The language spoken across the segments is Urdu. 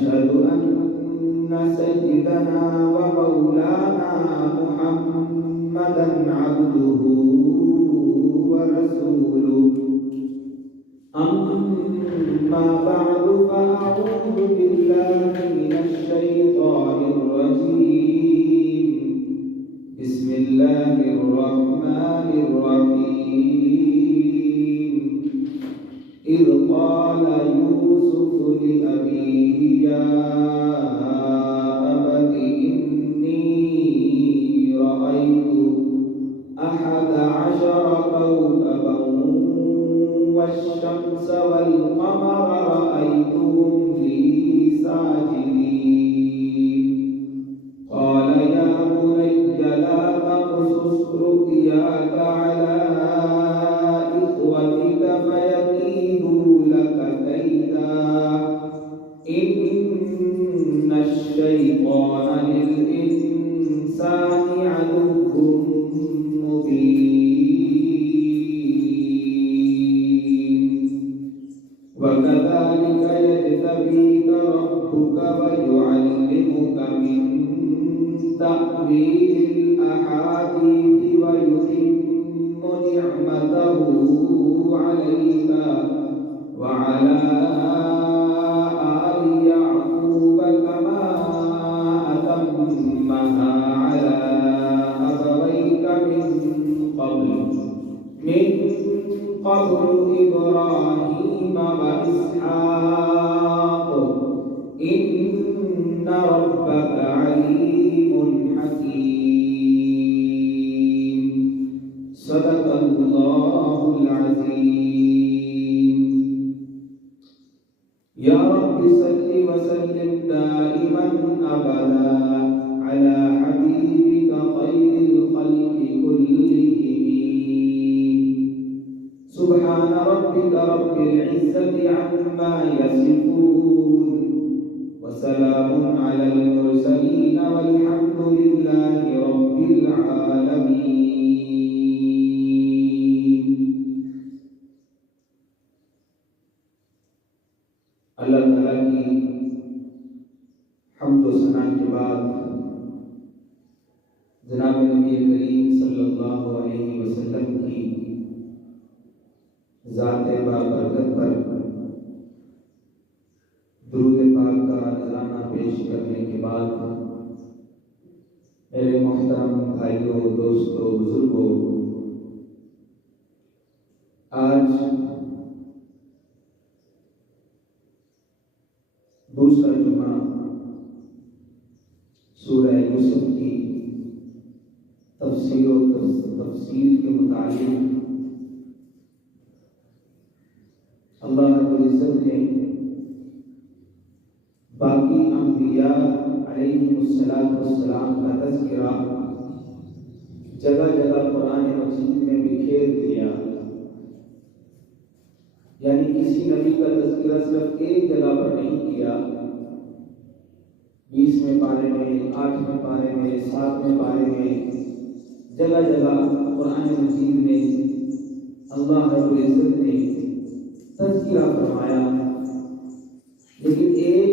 ونشهد أن سيدنا ومولانا محمدا عبده ورسوله. أما بعد فأعوذ بالله من الشيطان الرجيم. بسم الله الرحمن الرحيم. إذ قال يوسف لأبيه يا أبت إني رأيت 11 كوكبا والشمس والقمر رأيتهم لي ساجدين. قال يا بني لا تقصص رؤياك على إخوتك فيكيدوا لك كيدا إن الشيطان للإنسان عدو مبين. وكذلك يجتبيك ربك ويعلمك من تأويل الأحاديث ويتم نعمته عليك وعلى آل يعقوب كما أتمها على أبويك من قبل إبراهيم وإسحاق إن ربك عليم حكيم. صدق الله العظيم. يا رب صل وسلم دائما أبدا على حبيبك خير الخلق كلهم. سبحان ربك رب العزة عما يصفون وسلام على المرسلين والحمد لله رب العالمين. اللہ تعالیٰ کی حمد و ثنا کے بعد جناب نبی کریم صلی اللہ علیہ وسلم کی ذات بابرکت پر درود پاک کا نذرانہ پیش کرنے کے بعد میرے محترم بھائیوں، دوستوں، بزرگوں، آج دوسرا جمعہ سورہ یوسف کی تفسیر کے متعلق اللہ رب العزت نے باقی انبیاء علیہم السلام کا تذکرہ جگہ جگہ قرآن مجید میں بکھیر دیا. یعنی کسی نبی کا تذکرہ صرف ایک جگہ پر نہیں کیا. 20ویں پارے میں، 8ویں پارے میں، 7ویں پارے میں، جگہ جگہ قرآن مجید میں اللہ رب العزت نے تذکرہ فرمایا. لیکن ایک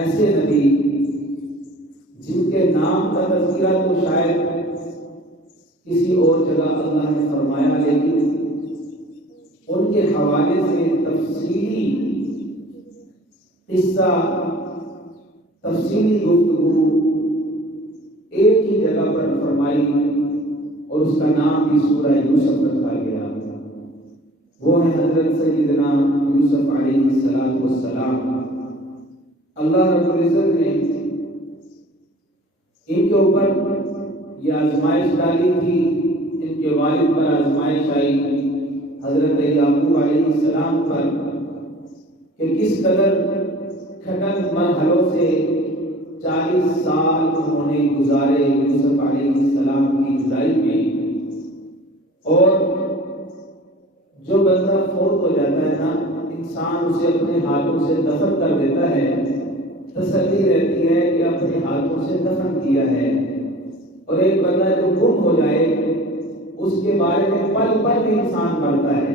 ایسے نبی جن کے نام کا تذکرہ تو شاید کسی اور جگہ اللہ نے فرمایا، لیکن ان کے حوالے سے تفصیلی قصہ، تفصیلی گفتگو ایک ہی جگہ پر فرمائی اور اس کا نام بھی سورہ یوسف رکھا گیا. وہ ہے حضرت سیدنا یوسف علیہ السلام. اللہ رب العزت نے ان کے اوپر یہ آزمائش ڈالی تھی، ان کے والد پر آزمائش آئی حضرت یعقوب علیہ السلام پر کہ کس قدر کھٹن مرحلوں سے 40 سال انہوں نے گزارے یوسف علیہ السلام کی جدائی میں. اور جو بندہ فوت ہو جاتا ہے نا، انسان اسے اپنے ہاتھوں سے دفن کر دیتا ہے، تسلی رہتی ہے کہ اپنے ہاتھوں سے دفن کیا ہے. اور ایک بندہ جو گم ہو جائے اس کے بارے میں پل پل میں انسان مرتا ہے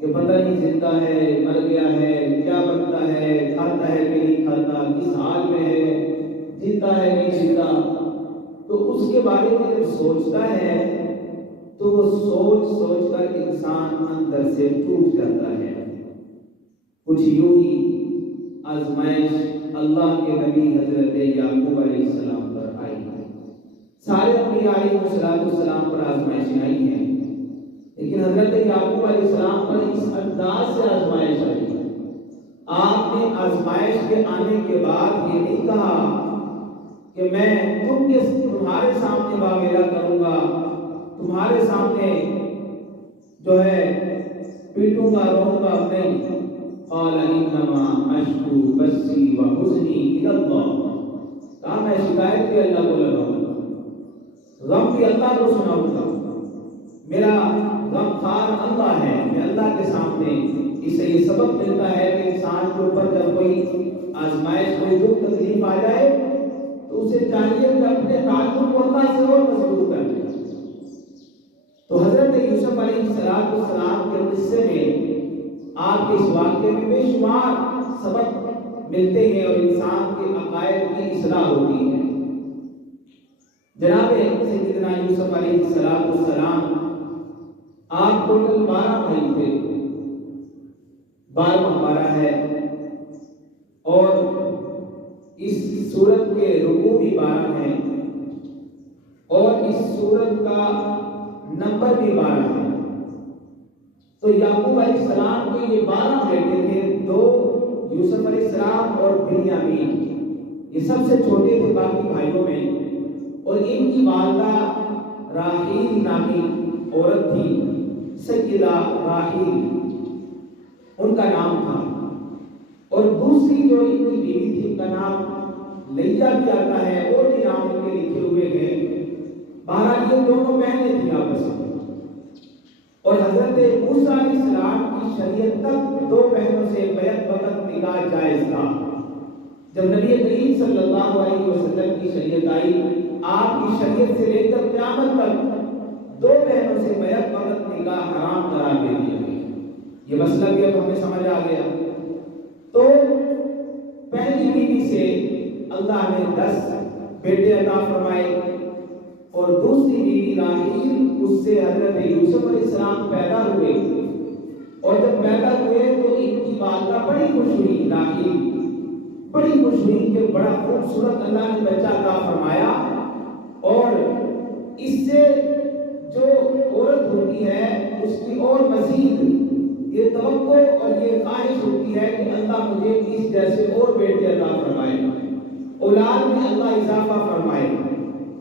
کہ پتہ نہیں زندہ ہے، مر گیا ہے، کیا بنتا ہے، کھاتا ہے کہ نہیں کے بارے میں جب سوچتا ہے تو وہ سوچ کر انسان اندر سے ٹوٹ جاتا ہے۔ کچھ یوں ہی آزمائش اللہ کے نبی حضرت یعقوب علیہ السلام پر آئی ہے۔ سارے انبیاء علیہ السلام پر آزمائشیں آئی ہیں، لیکن حضرت یعقوب علیہ السلام پر اس انداز سے آزمائش آئی ہے۔ آپ نے آزمائش کے آنے کے بعد یہ نہیں کہا کہ میں تمہارے سامنے واقعہ کروں گا، تمہارے سامنے جو ہے پیٹوں گا، روؤں گا، نہیں۔ قال انما اشکو بثی وحزنی الی اللہ، کہا میں شکایت بھی اللہ کو لگاؤں گا، غم بھی اللہ کو سناؤں گا، میرا غم خار اللہ ہے۔ میں اللہ کے سامنے، اس سے یہ سبق ملتا ہے کہ انسان کے اوپر جب کوئی آزمائش، کوئی دکھ تکلیف آ جائے تو اسے چاہیے کہ اپنے تعلق کو اللہ سے اور مضبوط کر لے۔ تو حضرت یوسف علیہ السلام کے قصے میں آپ کے اس واقعے میں بے شمار سبق ملتے ہیں اور انسان کے عقائد کی اصلاح ہوتی ہے۔ جناب سیدنا یوسف علیہ السلام آپ ٹوٹل 12 بھائی تھے، 12واں پارہ ہے، اور اس سورت کے رکوع بھی 12 ہیں اور اس سورت کا نمبر بھی 12 ہے۔ تو یعقوب علیہ السلام کے یہ 12 بیٹے تھے، 2 یوسف علیہ السلام اور بنیامین، یہ سب سے چھوٹے تھے باقی بھائیوں میں، اور ان کی والدہ راحیل نامی عورت تھی، سیدہ راحیل ان کا نام تھا، اور دوسری جو ان کی بیوی تھی ان کا نام لیا بھی آتا ہے، اور بھی نام ان کے لکھے ہوئے ہیں۔ بہرحال یہ دونوں بہنیں تھیں آپس میں، اور حضرت موسیٰ علیہ السلام کی شریعت تک 2 بہنوں سے بیک وقت نکاح جائز تھا۔ جب نبی کریم صلی اللہ علیہ وسلم کی شریعت آئی، آپ کی شریعت سے لے کر قیامت تک 2 بہنوں سے بیک وقت نکاح حرام قرار دے دیا گیا۔ یہ مسئلہ بھی اب ہمیں سمجھ آ گیا۔ تو پہلی بیوی سے اللہ نے 10 بیٹے عطا فرمائے، اور دوسری بیوی راحیل، اس سے حضرت یوسف علیہ السلام پیدا ہوئے، اور جب پیدا ہوئے تو ان کی والدہ بڑی خوش ہوئی، راحیل بڑی خوش ہوئی کہ بڑا خوبصورت اللہ نے بچہ عطا فرمایا، اور اس سے جو عورت ہوتی ہے اس کی اور مزید یہ توقع اور یہ خواہش ہوتی ہے کہ اللہ مجھے اس جیسے اور بیٹے عطا فرمائے، اولاد میں اللہ اضافہ فرمائے۔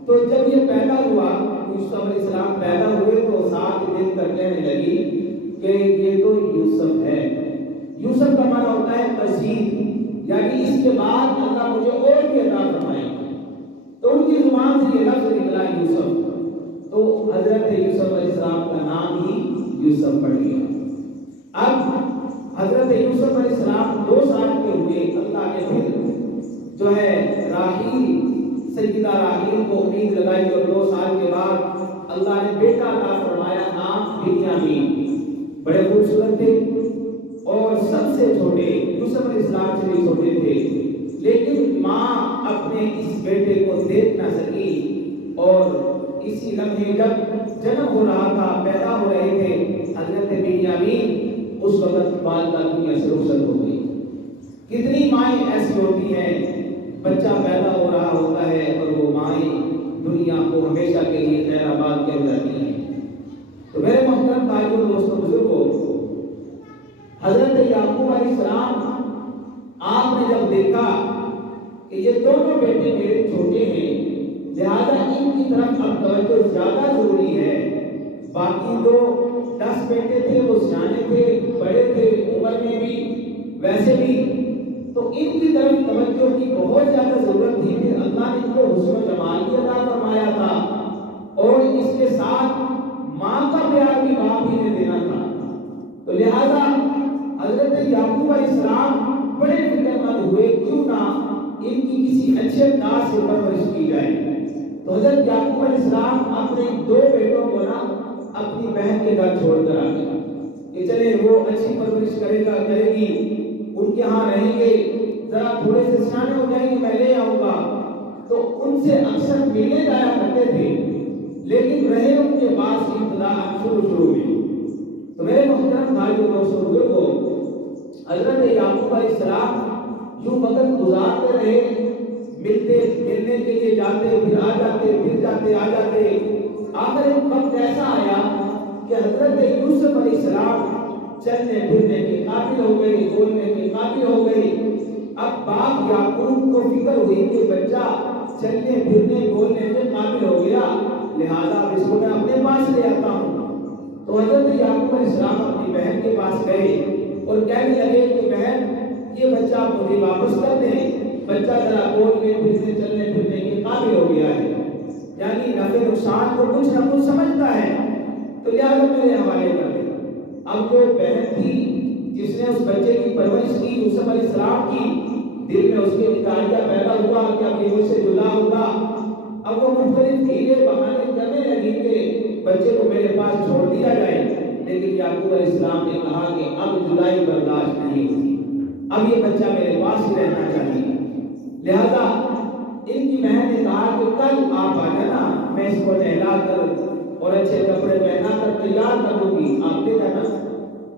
تو جب یہ پیدا ہوا، یوسف علیہ السلام پیدا ہوئے، تو 7 دن تک کہنے لگی کہ یہ تو یوسف ہے۔ یوسف کا معنی ہوتا ہے مزید، یعنی اس کے بعد اللہ مجھے اور بھی عطا فرمائے۔ تو ان کی زبان سے یہ لفظ نکلا یوسف، تو حضرت یوسف علیہ السلام کا نام ہی یوسف پڑ گیا۔ اب حضرت یوسف علیہ السلام 2 سال کے ہوئے، اللہ نے پھر جو ہے راحیل، سیدہ راحیل کو امید لگائی، اور 2 سال کے بعد اللہ نے بیٹا عطا فرمایا، نام بنیامین۔ بڑے خوبصورت تھے اور سب سے چھوٹے، یوسف علیہ السلام سے بھی چھوٹے تھے، لیکن ماں اپنے اس بیٹے کو دیکھ نہ سکی، اور اسی لمحے جب جنم ہو رہا تھا، پیدا ہو رہے تھے حضرت بنیامین، اس وقت والدہ دنیا سے رخصت ہو گئی۔ کتنی مائیں ایسی ہوتی ہیں، بچہ پیدا ہو رہا ہوتا ہے اور وہ مائیں دنیا کو ہمیشہ کے لیے خیر آباد کر جاتی ہیں۔ تو میرے محترم بھائیوں، دوستوں، بزرگوں، حضرت یعقوب علیہ السلام آپ نے جب دیکھا کہ یہ دونوں بیٹے میرے چھوٹے ہیں، لہذا ان کی طرف اب توجہ زیادہ ضروری ہے۔ باقی 10 بیٹے تھے، وہ سیانے تھے، بڑے تھے عمر میں بھی، ویسے بھی، تو ان کی طرف توجہ کی بہت زیادہ ضرورت تھی۔ پھر اللہ نے ان کو حسن و جمال بھی عطا فرمایا تھا، اور اس کے ساتھ ماں کا پیار بھی باپ ہی نے دینا تھا۔ تو لہذا حضرت یعقوب علیہ السلام بڑے فکر مند ہوئے، کیوں نہ ان کی کسی اچھے انداز سے پرورش کی جائے۔ تو حضرت یعقوب علیہ السلام اپنے 2 بیٹوں کو نا اپنی بہن کے گھر چھوڑ کر آ گئے کہ چلے وہ اچھی پرورش کرے گی، ان کے ہاں رہیں گے، ذرا تھوڑے سے سیانے ہو جائیں گے، میں لے آؤں گا۔ تو ان سے اکثر ملنے جایا کرتے تھے، لیکن رہے ان کے پاس ابتدا شروع میں۔ تو میرے محترم بھائیوں دوستوں بزرگوں، حضرت یعقوب علیہ السلام یوں وقت گزارتے رہے، ملنے کے لیے جاتے، پھر آ جاتے، پھر جاتے، آ جاتے۔ آخر ایک وقت ایسا آیا کہ حضرت یوسف علیہ السلام چلنے پھرنے کے قابل ہو گئے، بولنے کے قابل ہو گئے۔ اب باپ یعقوب کو فکر ہوئی کہ بچہ چلنے پھرنے بولنے کے قابل ہو گیا، لہذا اس کو میں اپنے پاس لے آتا ہوں۔ تو حضرت یعقوب علیہ السلام اپنی بہن کے پاس گئے اور کہنے لگے کہ بہن، یہ بچہ مجھے واپس کر دیں، بچہ ذرا بولنے پھرنے چلنے پھرنے کے قابل ہو گیا ہے، یعنی نفع نقصان کو کچھ نہ کچھ سمجھتا ہے، تو لہٰذا میرے حوالے کر دیں۔ اب جو بہن تھی جس نے اس بچے کی پرورش کی، یوسف علیہ السلام کی، دل میں اس کے اندیشہ پیدا ہوا کہ اب یہ مجھ سے جدا ہوگا۔ اب وہ مختلف ہیلے بہانے کرنے لگی کہ بچے کو میرے پاس چھوڑ دیا جائے، لیکن یعقوب علیہ السلام نے کہا کہ اب جدائی برداشت نہیں ہوتی، اب یہ بچہ میرے پاس ہی رہنا چاہیے۔ لہذا ان کی بہن نے کہا کہ کل آپ آ جانا، میں اس کو نہلا کر اور اچھے کپڑے پہنا کر تیار کر دوں گی، آپ لے جانا۔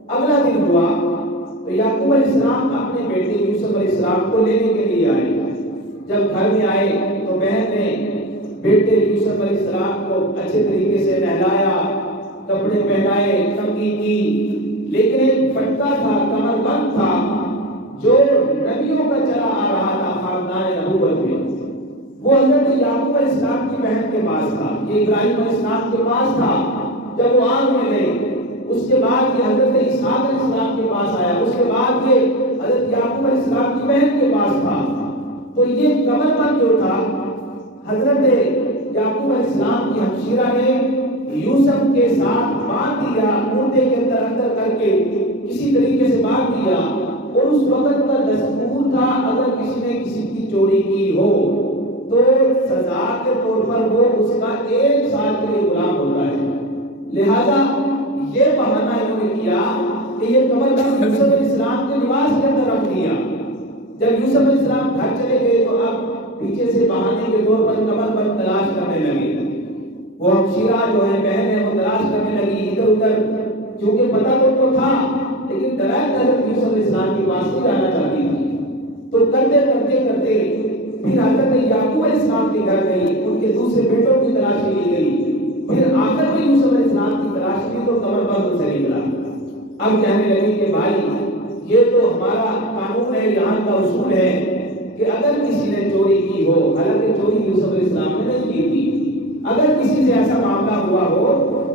اگلا دن ہوا تو یعقوب علیہ السلام اپنے بیٹے یوسف علیہ السلام کو لینے کے لیے آئے۔ جب گھر میں آئے تو بہن نے بیٹے یوسف علیہ السلام کو اچھے طریقے سے نہلایا، کپڑے پہنائے، کنگھی کی، لیکن ایک پٹکا تھا، کمر بند تھا، جو نبیوں کا چلا آ رہا تھا خاندان نبوت میں، وہ حضرت یعقوب علیہ السلام کی بہن کے پاس تھا، یہ ابراہیم علیہ السلام کے پاس تھا۔ جب وہ آگ میں گئے، اس کے بعد یہ حضرت اسحاق علیہ السلام کے پاس آیا، اس کے بعد یہ حضرت یعقوب علیہ السلام کی بہن کے پاس تھا۔ تو یہ کمر بند جو تھا، حضرت یعقوب علیہ السلام کی ہمشیرہ نے یوسف کے ساتھ باندھ دیا، مردے کے اندر کر کے کسی طریقے سے باندھ دیا، اور اس وقت کا دستور تھا اگر کسی نے کسی کی چوری کی ہو تو سزا کے طور پر وہ اس کا 1 سال کے لیے غلام ہوتا ہے۔ لہذا یہ بہانہ انہوں نے کیا کہ یہ کمر بند یوسف علیہ السلام کے لباس کے اندر رکھ دیا۔ جب یوسف علیہ السلام گھر چلے گئے تو اب پیچھے سے بہانے کے طور پر کمر بند تلاش کرنے لگے۔ وہ ہمشیرہ جو ہے بہن ہے، وہ تلاش کرنے لگی ادھر ادھر، چونکہ پتہ تو تھا لیکن ڈرائیو حضرت یوسف علیہ السلام کے پاس نہیں جانا چاہتی تھی۔ تو کرتے پھر حضرت یعقوب علیہ السلام کے گھر گئی، ان کے دوسرے بیٹوں کی تلاشی لی گئی، پھر آخر میں یوسف علیہ السلام کی تلاش کی تو کمر بند سے نکلا۔ اب کہنے لگی کہ بھائی یہ تو ہمارا قانون ہے، یہاں کا اصول ہے کہ اگر کسی نے چوری کی ہو، حالانکہ چوری یوسف علیہ السلام نے نہیں کی تھی، اگر کسی سے ایسا معاملہ ہوا ہو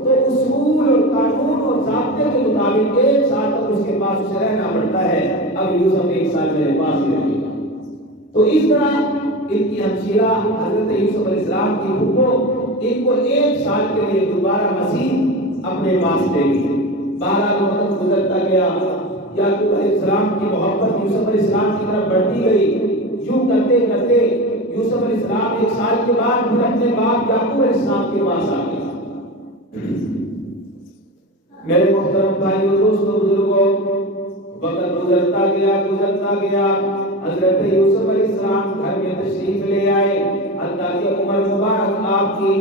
تو اصول اور قانون اور ضابطے کے مطابق 1 سال تک اس کے پاس اسے رہنا پڑتا ہے۔ اب یوسف 1 سال میرے پاس ہی رہے گا۔ تو اس طرح ان کی ہمشیرہ حضرت یوسف علیہ السلام کی پھپھو ان کو 1 سال کے لیے دوبارہ مزید اپنے پاس لے گئی۔ 12 وقت گزرتا گیا، یعقوب علیہ السلام کی محبت یوسف علیہ السلام کی طرف بڑھتی گئی۔ یوں کرتے کرتے یوسف علیہ السلام 1 سال کے بعد پھر اپنے باپ یعقوب علیہ السلام کے پاس آ گئے۔ میرے محترم بھائیو دوستو بزرگوں، وقت گزرتا گیا، حضرت یوسف علیہ السلام گھر میں تشریف لے آئے، حتیٰ کہ عمر مبارک آپ کی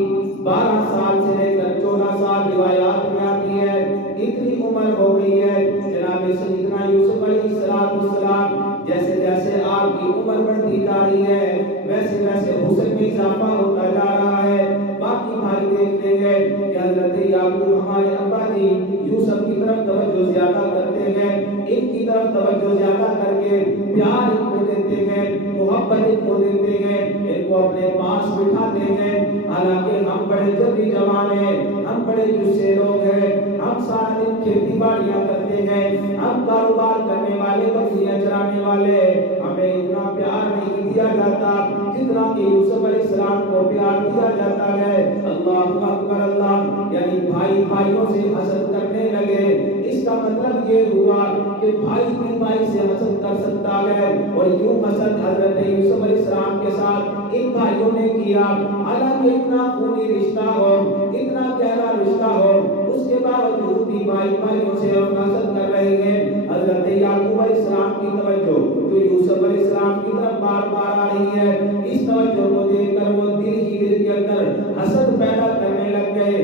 12 سال سے لے کر 14 سال روایات میں آتی ہے، اتنی عمر ہو گئی ہے جناب سیدنا یوسف علیہ السلام جیسے جیسے آپ کی عمر بڑھتی جا رہی ہے ویسے ویسے حسن میں اضافہ ہوتا جا رہا ہے۔ باقی بھائی دیکھتے ہیں کہ حضرت یعقوب ہمارے ابا جی یوسف کی طرف توجہ زیادہ کرتے ہیں، ان کی طرف توجہ زیادہ کر کے پیار ان کو دیتے ہیں، محبت ان کو دیتے ہیں، ان کو اپنے پاس بٹھاتے ہیں۔ حالانکہ ہم بڑے جلدی جوان ہیں، ہم بڑے جسے لوگ ہیں، ہم سارے دن کھیتی باڑیاں کرتے ہیں، ہم کاروبار کرنے والے، بکریاں چرانے والے، ہمیں اتنا پیار نہیں دیا جاتا جتنا کہ یوسف علیہ السلام کو پیار دیا جاتا ہے۔ اللہ اکبر اللہ، یعنی بھائی بھائیوں سے حسد کرنے لگے۔ اس کا مطلب یہ ہوا کہ بھائی بھی بھائی سے حسد کر سکتا ہے، اور یوں حسد حضرت یوسف علیہ السلام کے ساتھ ان بھائیوں نے کیا۔ حالانکہ اتنا خونی رشتہ ہو، اتنا گہرا رشتہ ہو، اس کے باوجود بھی بھائی بھائیوں سے حسد کر رہے ہیں۔ حضرت یعقوب علیہ السلام کی توجہ جو یوسف علیہ السلام کی طرف بار بار آ رہی ہے، اس توجہ کو دیکھ حسد پیدا کرنے لگ گئے،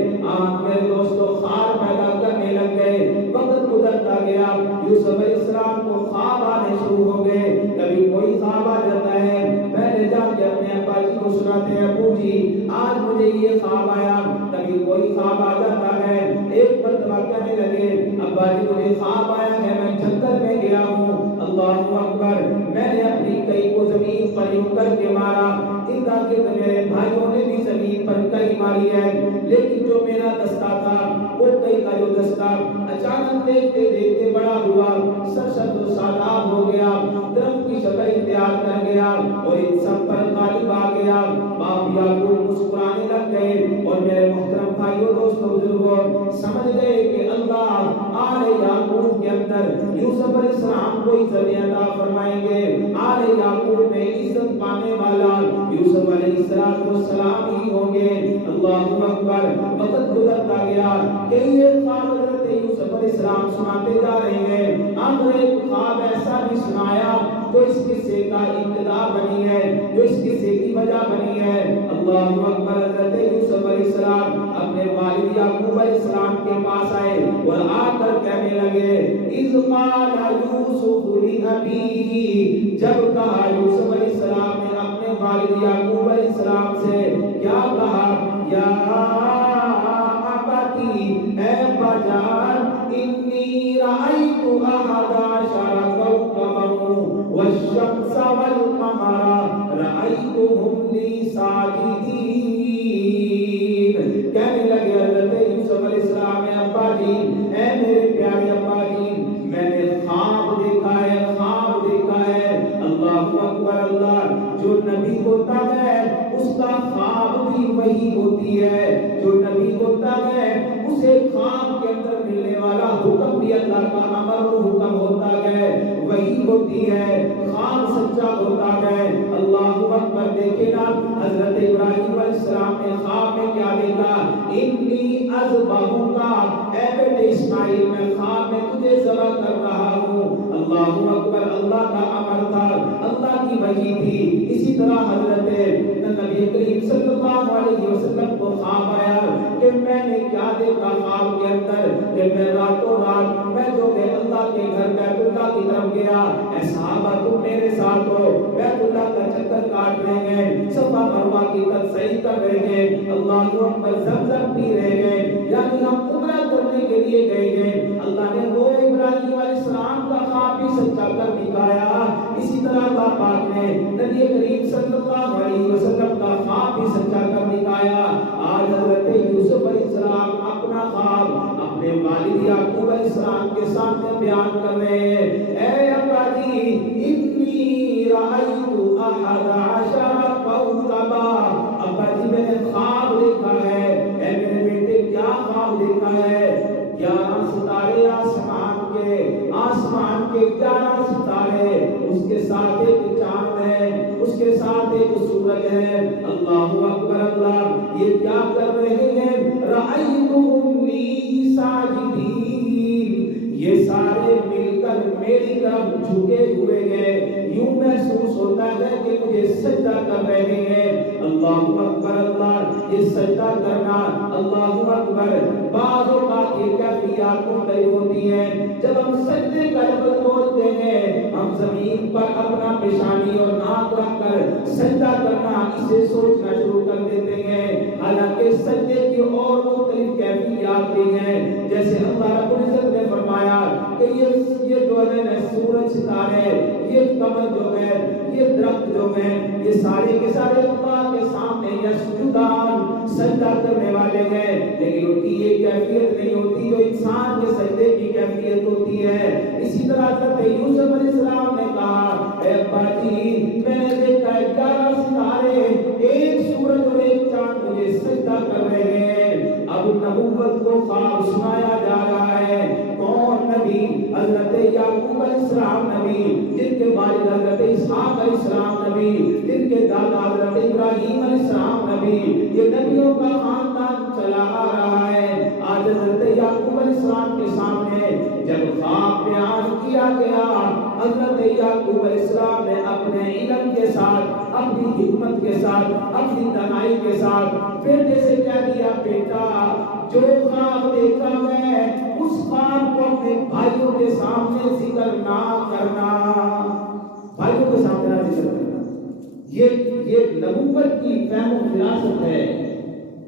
میرے دوستو خار پیدا کرنے لگ گئے۔ وقت گزرتا گیا، یوسف علیہ السلام کو خواب آنے شروع ہو گئے۔ کبھی کوئی خواب آ جاتا ہے، پہلے جا کے اپنے ابا جی کو سناتے ہیں، ابو جی آج مجھے یہ خواب آیا۔ کبھی کوئی خواب آ جاتا ہے، ایک مرتبہ کہنے لگے ابا جی مجھے خواب آیا ہے، میں جنگل میں گیا ہوں، اللہ اکبر، میں نے اپنی کئی کو زمین پر یوں کر کے مارا، میرے بھائیوں نے بھی زمین پر کئی ماری ہے، لیکن جو میرا دستہ تھا وہ کئی کا جو دستہ اچانک دیکھتے دیکھتے بڑا ہوا، سرسبز و شاداب ہو گیا، درخت کی شکل اختیار کر گیا اور ان سب پر غالب آ گیا۔ باپ یعقوب مسکرانے لگ گئے اور میرے محترم بھائیوں دوستوں بزرگوں سمجھ گئے کہ اللہ آل یعقوب کے اندر یوسف علیہ السلام کو عزت عطا فرمائیں گے، آل یعقوب میں عزت پانے والا یوسف علیہ السلام ہی ہوں گے۔ اللہ اکبر، وقت گزرتا گیا، کئی ایک خواب حضرت یوسف علیہ السلام سناتے جا رہے ہیں، آخر ایک خواب ایسا بھی سنایا جو اس قصے کا ابتدا بنی ہے، جو اس قصے کی وجہ بنی ہے۔ اللہ اکبر، حضرت یوسف علیہ السلام اپنے والد یعقوب علیہ السلام کے پاس آئے اور آ کر کہنے لگے اذ قال یوسف لأبیہ، جب کہا یوسف علیہ السلام نے اپنے والد یعقوب علیہ السلام سے، کیا کہا؟ یا ابتی، اے ابا جان، انی رأیت احد عشر کوکبا والشمس والقمر رأیتهم لی ساجدین۔ کہنے لگے حضرت یوسف علیہ السلام، اے ابا جی، اے میرے پیارے ابا جی، میں نے خواب دیکھا ہے، خواب دیکھا ہے۔ اللہ اکبر، اللہ جو نبی ہوتا ہے اس کا خواب بھی وہی ہوتی ہے، جو نبی ہوتا ہے اسے خواب کے اندر ملنے والا حکم بھی اللہ کا امر و حکم ہوتا ہے، وہی ہوتی ہے، خواب سچا ہوتا ہے۔ اللہ اکبر، دیکھیں نا حضرت ابراہیم علیہ السلام نے خواب میں کیا دیکھا؟ انی اذبحک، اے بیٹے اسماعیل، میں خواب میں تجھے ذبح کر رہا ہوں۔ اللہ اکبر، اللہ کا امر تھا، اللہ کی وحی تھی۔ اسی طرح حضرت نبی کریم صلی اللہ علیہ وسلم کو خواب آیا کہ میں نے کیا دیکھا خواب کے اندر کہ میں راتوں رات میں جو کہ اللہ کے گھر بیت اللہ کی طرف گیا، اے صحابہ تم میرے ساتھ ہو، بیت اللہ کا چکر کاٹ رہے ہیں، صفا مروہ کی تسعی کر رہے ہیں، اللہ اکبر، زمزم پی رہے ہیں، یعنی ہم عمرہ کرنے کے لیے گئے ہیں۔ اللہ نے وہ ابراہیم علیہ السلام کا خواب بھی سچا کر دکھایا، اسی طرح اللہ پاک نے نبی کریم صلی اللہ علیہ وسلم کا خواب بھی سچا کر دکھایا۔ آج حضرت یوسف علیہ السلام اپنا خواب اپنے والد یعقوب علیہ السلام کے سامنے بیان کر رہے ہیں، اے ابا جی، انی رأیت احد عشر کوکبا، ابا جی میں نے خواب دیکھا ہے۔ اے میرے بیٹے کیا خواب دیکھا ہے؟ 11 ستارے آسمان کے 11 ستارے، اس کے ساتھ ایک چاند ہے، اس کے ساتھ ایک سورج ہے۔ اللہ اکبر، اللہ یہ کیا کر رہے ہیں؟ رأیتهم لی ساجدین، یہ سارے مل کر میری طرف جھکے ہوئے ہیں، یوں محسوس ہوتا ہے کہ مجھے سجدہ کر رہے ہیں۔ اللہ اکبر، اللہ یہ سجدہ کرنا، اللہ اکبر، بعض اوقات یہ کیفیات مختلف ہوتی ہیں۔ جب ہم سجدے کا لفظ بولتے ہیں، ہم زمین پر اپنا پیشانی اور ناک رکھ کر سجدہ کرنا، اسے سوچنا شروع کر دیتے ہیں، حالانکہ سجدے کی اور مختلف کیفیات بھی ہیں۔ جیسے اللہ رب العزت نے فرمایا کہ یہ جو ہے سورج، ستارے، یہ قمر جو ہے، یہ درخت جو ہے، یہ سارے کے سارے اللہ کے سامنے یسجدان، سجدہ کرنے والے ہیں، لیکن ان کی یہ کیفیت نہیں ہوتی جو انسان کے سجدے کی کیفیت ہوتی ہے۔ اسی طرح حضرت یوسف علیہ السلام نے کہا، اے ابا جی میں نے دیکھا 11 ستارے، ایک سورج اور ایک چاند مجھے سجدہ کر رہے ہیں۔ اب نبوت کو خواب سنایا جا رہا ہے، کون نبی؟ حضرت یعقوب علیہ السلام نبی، جن کے والد حضرت اسحاق علیہ السلام نبی، جن کے دادا حضرت ابراہیم علیہ السلام نبی، یہ نبیوں کا خاندان چلا آ رہا ہے۔ آج حضرت یعقوب علیہ السلام کے سامنے جب خواب بیان کیا گیا، حضرت یعقوب علیہ السلام نے اپنے علم کے ساتھ، اپنی حکمت کے ساتھ ساتھ اپنی دانائی کے ساتھ بیٹے سے کہہ دیا بیٹا جو خواب دیکھا ہے اس خواب کو اپنے بھائیوں کے سامنے ذکر نہ کرنا، بھائیوں کے سامنے نہ ذکر کرنا۔ یہ نبوت کی فہم و فراست ہے،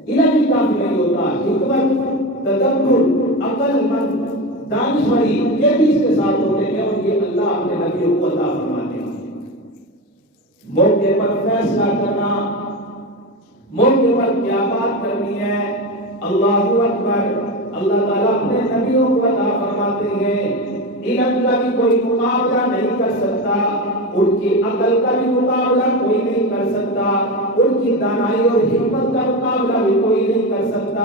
علم ہی کافی نہیں ہوتا، حکمت، تدبر، عقل مند، دانشوری یہ بھی اس کے ساتھ ہوتے ہیں، اور یہ اللہ اپنے نبیوں کو عطا فرماتے ہیں۔ موقع پر فیصلہ کرنا، موقع پر کیا بات کرنی ہے، اللہ اکبر، اللہ تعالیٰ اپنے نبیوں کو عطا فرماتے ہیں۔ علم کا بھی کوئی مقابلہ نہیں کر سکتا، ان کی عقل کا بھی مقابلہ کوئی نہیں کر سکتا، ان کی دانائی اور حکمت کا مقابلہ بھی کوئی نہیں کر سکتا۔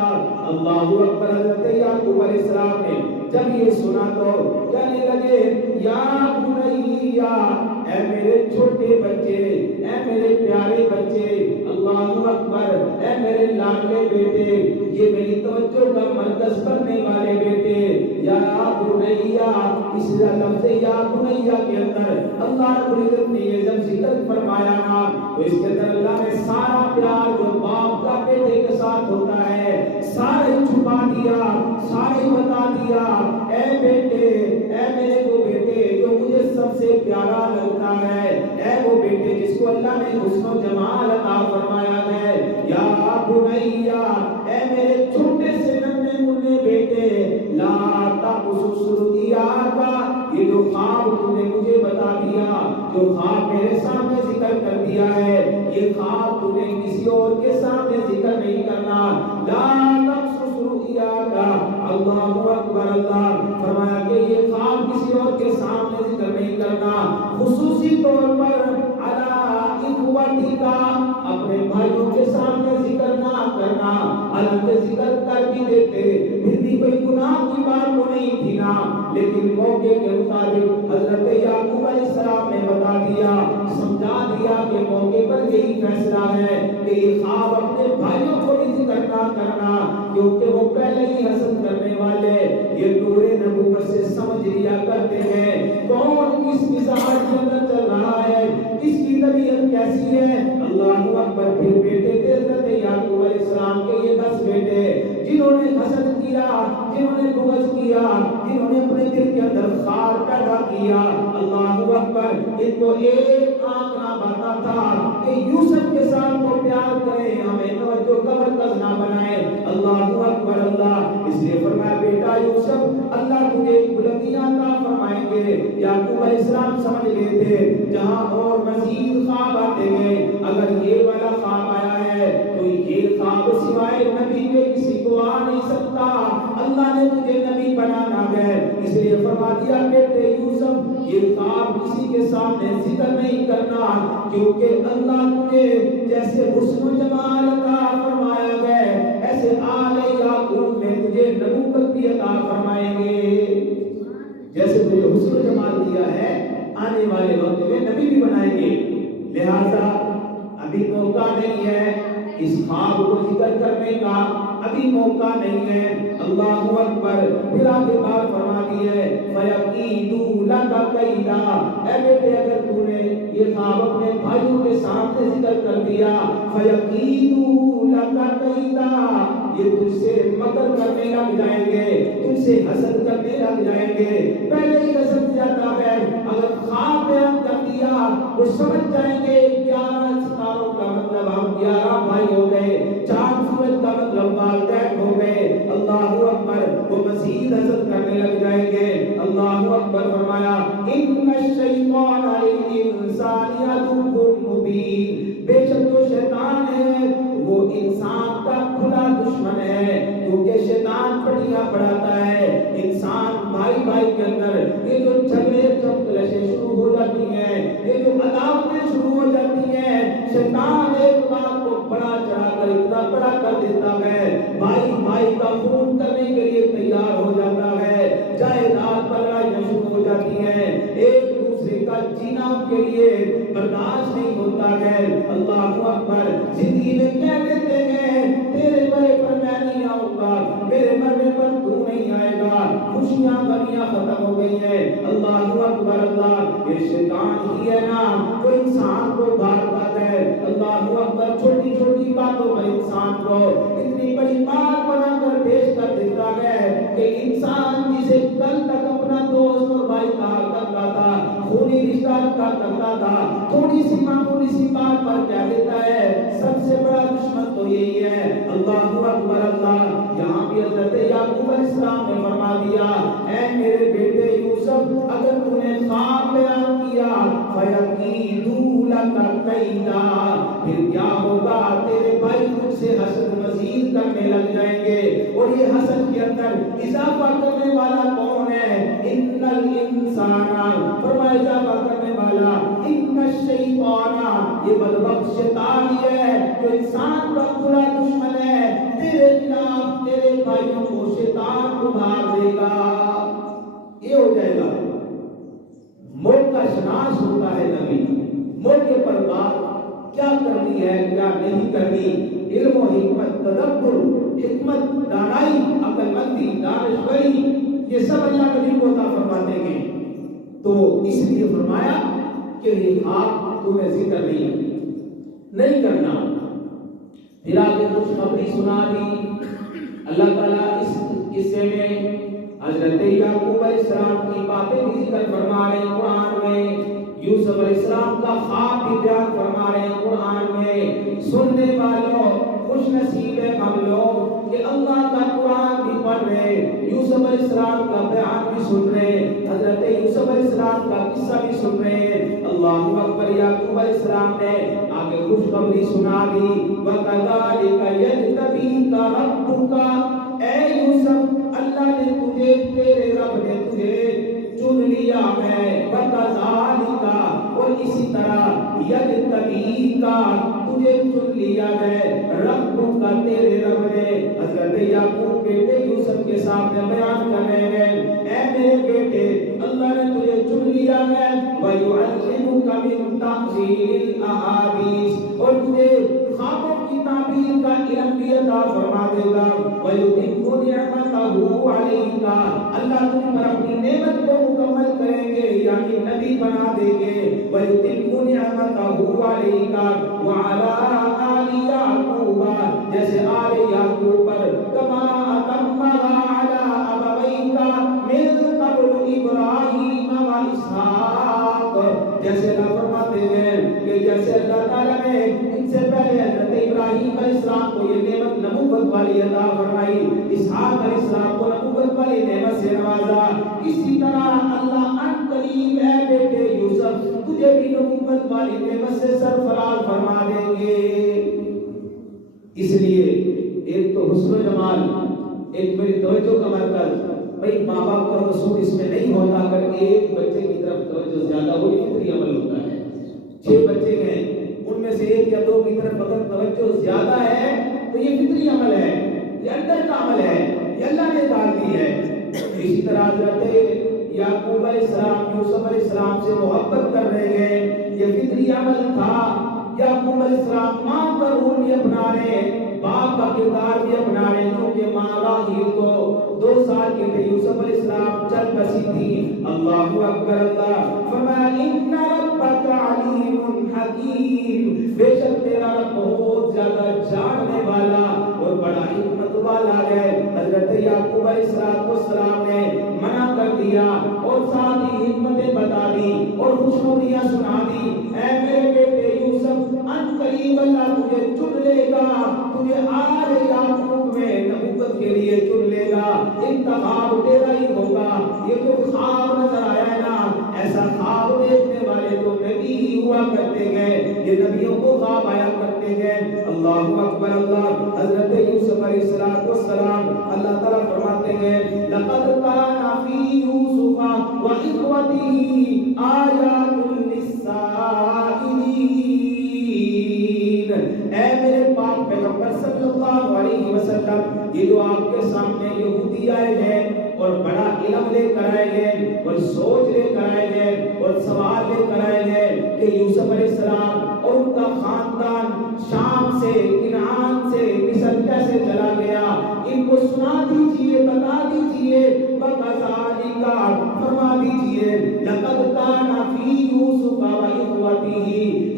اللہ اکبر، حضرت یعقوب علیہ السلام نے جب یہ سنا تو کہنے لگے یا بنیا، اے میرے چھوٹے بچے، اے میرے پیارے بچے، اللہ اکبر، اے میرے لاڈلے بیٹے، یہ میری توجہ کا مرکز بننے والے بیٹے، یا بنیا، اس لفظ یا بنیا کے اندر اللہ رب العزت نے یہ جب ذکر فرمایا نا تو اس کے اندر اللہ نے سارا پیار جو باپ کا بیٹے کے ساتھ ہوتا ہے سارے چھپا دیا، سارے بتا دیا۔ اے بیٹے، اے میرے وہ بیٹے جو مجھے سب سے پیارا لگتا ہے، اے وہ بیٹے جس کو اللہ نے حسن و جمال عطا فرمایا ہے، یا بنیا، اے میرے چھوٹے سے ننھے منھے بیٹے، لا تقصص رؤیاک، یہ جو خواب تو نے مجھے بتا دیا، جو خواب میرے سامنے ذکر کر دیا ہے، یہ خواب تو نے کسی اور کے سامنے ذکر نہیں کرنا، لا تقصص رؤیاک۔ اللہ اکبر، اللہ فرمایا کہ یہ خواب کسی اور کے سامنے ذکر نہیں کرنا، خصوصی طور پر علی اخوتی کا، اپنے بھائیوں کے سامنے ذکر نہ کرنا۔ حالانکہ ذکر کر بھی دیتے پھر بھی کوئی گناہ کی بات تو نہیں تھی نا، لیکن موقع کے مطابق حضرت یعقوب علیہ السلام نے بتا دیا، سمجھا دیا کہ موقع پر یہی فیصلہ ہے کہ یہ خواب اپنے بھائیوں کو بھی ذکر نہ کرنا، کیونکہ وہ پہلے ہی حسد کرنے والے یہ نور نبوت سے سمجھ لیا کرتے ہیں کون کس مزاج کے اندر چل رہا ہے، کس کی طبیعت کیسی ہے۔ اللہ اکبر، پھر بیٹے تھے حضرت یعقوب علیہ السلام کے یہ 10 بیٹے جنہوں نے حسد کیا، جنہوں نے بغض کیا، جنہوں نے اپنے دل کے اندر خار پیدا کیا۔ اللہ اکبر، ان کو ایک آنکھ نہ بتا تھا کہ یوسف کے ساتھ تو پیار کریں، ہمیں توجہ کا مرکز نہ بنائیں۔ اللہ اکبر، اللہ اس لیے فرمایا بیٹا یوسف اللہ تجھے بلندیاں عطا فرمائیں گے۔ یعقوب علیہ السلام سمجھ گئے تھے جہاں اور مزید خواب آتے ہیں، اگر یہ والا خواب آیا ہے تو یہ خواب سوائے نبی کے کسی کو آ نہیں سکتا، اللہ نے تجھے نبی بنانا ہے۔ اس لیے فرما دیا بیٹے یوسف یہ خواب کسی کے سامنے ذکر نہیں کرنا، کیونکہ اللہ تجھے جیسے حسن و جمال عطا فرمایا ہے ایسے آل یعقوب میں تجھے نبوت بھی عطا فرمائیں گے، جیسے تجھے حسن و جمال دیا ہے آنے والے وقت میں نبی بھی بنائیں گے۔ لہذا ابھی موقع نہیں ہے اس خواب کو ذکر کرنے کا، ابھی موقع نہیں ہے۔ اللہ اکبر، پھر آگے بات فرما دی ہے فَيَقِيدُوا لَكَ كَيْدًا، اے بیٹے اگر تو نے یہ خواب اپنے بھائیوں کے سامنے ذکر کر دیا، فَيَقِيدُوا لَكَ كَيْدًا، یہ تجھ سے مکر کرنے لگ جائیں گے، تجھ سے حسد کرنے لگ جائیں گے۔ پہلے ہی حسد جاتا ہے، اگر خواب بیان کر دیا وہ سمجھ جائیں گے 11 ستاروں کا مطلب ہم 11 بھائی ہو گئے، 4 سورج کا مطلب والدین ہو گئے۔ اللہ اکبر، وہ مزید حسد کرنے لگ جائیں گے۔ اللہ اکبر فرمایا ان الشیطان للانسان عدو مبین، بے شک جو شیطان ہے وہ انسان کا کھلا دشمن ہے، کیونکہ شیطان پٹیاں پڑھاتا ہے انسان بھائی بھائی کے اندر یہ جو جھگڑے چپکلشیں شروع ہو جاتی ہیں، یہ جو عداوتیں شروع ہو جاتی ہیں، شیطان ایک بات کو بڑا چڑھا کر اتنا بڑا کر دیتا ہے، بھائی بھائی کا خون کرنے کے لیے تیار ہو جاتا ہے، جائیداد پر لڑائیاں شروع ہو جاتی ہیں، ایک دوسرے کا جینا ان کے لیے برداشت نہیں ہوتا ہے۔ اللہ اکبر، زندگی میں کہہ دیتے ہیں تیرے مرے پر میں نہیں آؤں گا، میرے مرنے پر تو نہیں آئے گا، خوشیاں غمیاں ختم ہو گئی ہیں۔ اللہ اکبر، اللہ یہ شیطان ہی ہے نا وہ انسان کو بھاگتا ہے۔ اللہ اکبر، باتوں پر انسان کو اتنی بڑی بات بنا کر پیش کر دیتا ہے کہ انسان جسے کل تک اپنا دوست اور بھائی کہا کرتا تھا، خونی رشتہ رکھا کرتا تھا، تھوڑی سی معمولی سی بات پر کہہ دیتا ہے سب سے بڑا دشمن تو یہی ہے۔ اللہ اکبر اللہ۔ یہاں بھی حضرت یعقوب علیہ السلام نے فرما دیا، اے میرے بیٹے یوسف، اگر تو نے خواب بیان کیا فَيَكِيدُوا لَكَ كَيْدًا، پھر کیا ہوگا، تیرے بھائی تجھ سے حسد مزید کرنے لگ جائیں گے، اور یہ حسد کے اندر اضافہ کرنے والا کون ہے؟ ان الانسان، فرمایا اضافہ کرنے والا ان الشیطان، یہ بدبخت شیطان ہی ہے جو انسان کا برا دشمن ہے، تیرے خلاف تیرے بھائیوں کو شیطان ابھار دے گا۔ یہ ہو جائے گا۔ ملک کا شناس ہوتا ہے نبی، ملک پر بات کیا کرنی ہے کیا نہیں کرنی، علم و حکمت، تدبر، حکمت، دانائی، عقل مندی، دانشوری، یہ سب اللہ نبی کو عطا فرماتے ہیں۔ تو اس لیے فرمایا کہ یہ خواب تمہیں ذکر نہیں کرنا۔ پھر آگے خوشخبری سنا دی اللہ تعالیٰ اس قصے میں حضرت یعقوب علیہ السلام کی باتیں بھی ذکر فرما رہے ہیں قرآن میں، یوسف علیہ السلام کا خواب بھی بیان فرما رہے ہیں قرآن میں۔ سننے والوں خوش نصیب ہے ہم لوگ کہ اللہ کا قرآن بھی پڑھ رہے، یوسف علیہ السلام کا بیان بھی سن رہے، حضرت یوسف علیہ السلام کا قصہ بھی سن رہے۔ اللہ اکبر۔ یعقوب علیہ السلام نے آگے خوشخبری سنا دی، وَكَذَلِكَ يَجْتَبِيكَ رَبُّكَ، اے یوسف اللہ نے تجھے، تیرے رب نے تجھے چن لیا ہے، وَكَذَلِكَ، اور اسی طرح يَجْتَبِيكَ، تجھے چن لیا ہے، ربُّكَ، تیرے رب نے۔ حضرت یعقوب بیٹے یوسف کے سامنے بیان کر رہے ہیں، اے میرے بیٹے اللہ نے تجھے چن لیا ہے، وَيُعَلِّمُكَ مِن تَأْوِيلِ الْأَحَادِيثِ، اور تجھے خوابوں کی تعبیر کا علم بھی عطا فرما دے گا، وَيُتِمُّ نِعْمَتَهُ عَلَيْكَ، اللہ تم پر اپنی نعمت کو مکمل کریں گے، یعنی نبی بنا دیں گے، وَيُتِمُّ نِعْمَتَهُ عَلَيْكَ وَعَلَىٰ آلِ يَعْقُوبَ، جیسے آل یعقوب پر، كَمَا أَتَمَّهَا عَلَىٰ أَبَوَيْكَ مِن قَبْلُ إِبْرَاهِيمَ وَإِسْحَاقَ، جیسے اللہ فرماتے ہیں کہ جیسے اللہ تعالیٰ نے ان سے پہلے حضرت ابراہیم علیہ السلام کو یہ نعمت نبوت والی عطا فرمائی، اسحاق علیہ السلام کو نبوت والی نعمت سے نوازا، اسی طرح اللہ ان قریب اے بیٹے یوسف تجھے بھی نبوت والی نعمت سے سرفراز فرما دیں گے۔ اس لیے ایک تو حسن و جمال، ایک میری توجہ کا مرکز، بھئی ماں باپ کا قصور اس میں نہیں ہوتا، اگر ایک بچے کی طرف توجہ زیادہ ہوئی فطری عمل ہوتا ہے۔ 6 بچے ہیں، ان میں سے 1 یا 2 کی طرف اگر توجہ زیادہ ہے تو یہ فطری عمل ہے، یہ اندر کا عمل ہے، یہ اللہ نے ڈال دی ہے۔ اسی طرح حضرت یعقوب علیہ السلام یوسف علیہ السلام سے محبت کر رہے ہیں، یہ فطری عمل تھا۔ یعقوب علیہ السلام ماں کا رول بھی اپنا رہے، باپ کا کردار بھی اپنا رہے، کیونکہ ماں راہیل کو 2 سال کے تھے، یوسف علیہ السلام چل بسی تھی۔ اللہ اکبر اللہ۔ فَمَا إِنَّ رَبَّكَ عَلِيمٌ حَكِيمٌ، بے شک تیرا رب بہت زیادہ جاننے والا اور بڑا حکمت والا ہے۔ حضرت یعقوب علیہ السلام نے منع کر دیا اور ساتھ ہی حکمتیں بتا دی اور خوشخبریاں سنا دی، اے میرے بیٹے یوسف ان قریب اللہ تجھے چن لے گا، تجھے آل یعقوب میں نبوت کے لیے چن لے گا، انتخاب تیرا ہی ہوگا۔ یہ جو خواب نظر آیا ہے نا، ایسا خواب دیکھنے والے تو نبی ہی ہوا کرتے گئے، یہ نبیوں کو خواب آیا کرتے گئے۔ اللہ اکبر اللہ۔ حضرت یوسف علیہ السلام اللہ تعالیٰ فرماتے ہیں لَقَدْ كَانَ فِي يُوسُفَ وَإِخْوَتِهِ آيَاتٌ لِلسَّائِلِينَ، اے میرے پاک پیغمبر صلی اللہ علیہ وسلم، یہ جو آپ کے سامنے یہودی آئے ہیں اور بڑا علم لے کر آئے ہیں اور سوچ لے کر آئے ہیں اور سوال لے کر آئے ہیں کہ یوسف علیہ السلام اور ان کا خاندان شام سے، کنعان سے مصر کیسے چلا گیا، ان کو سنا دیجئے، بتا دیجئے، وَكَذَلِكَ، فرما دیجئے، لَقَدْ كَانَ فِي يُوسُفَ وَإِخْوَتِهِ،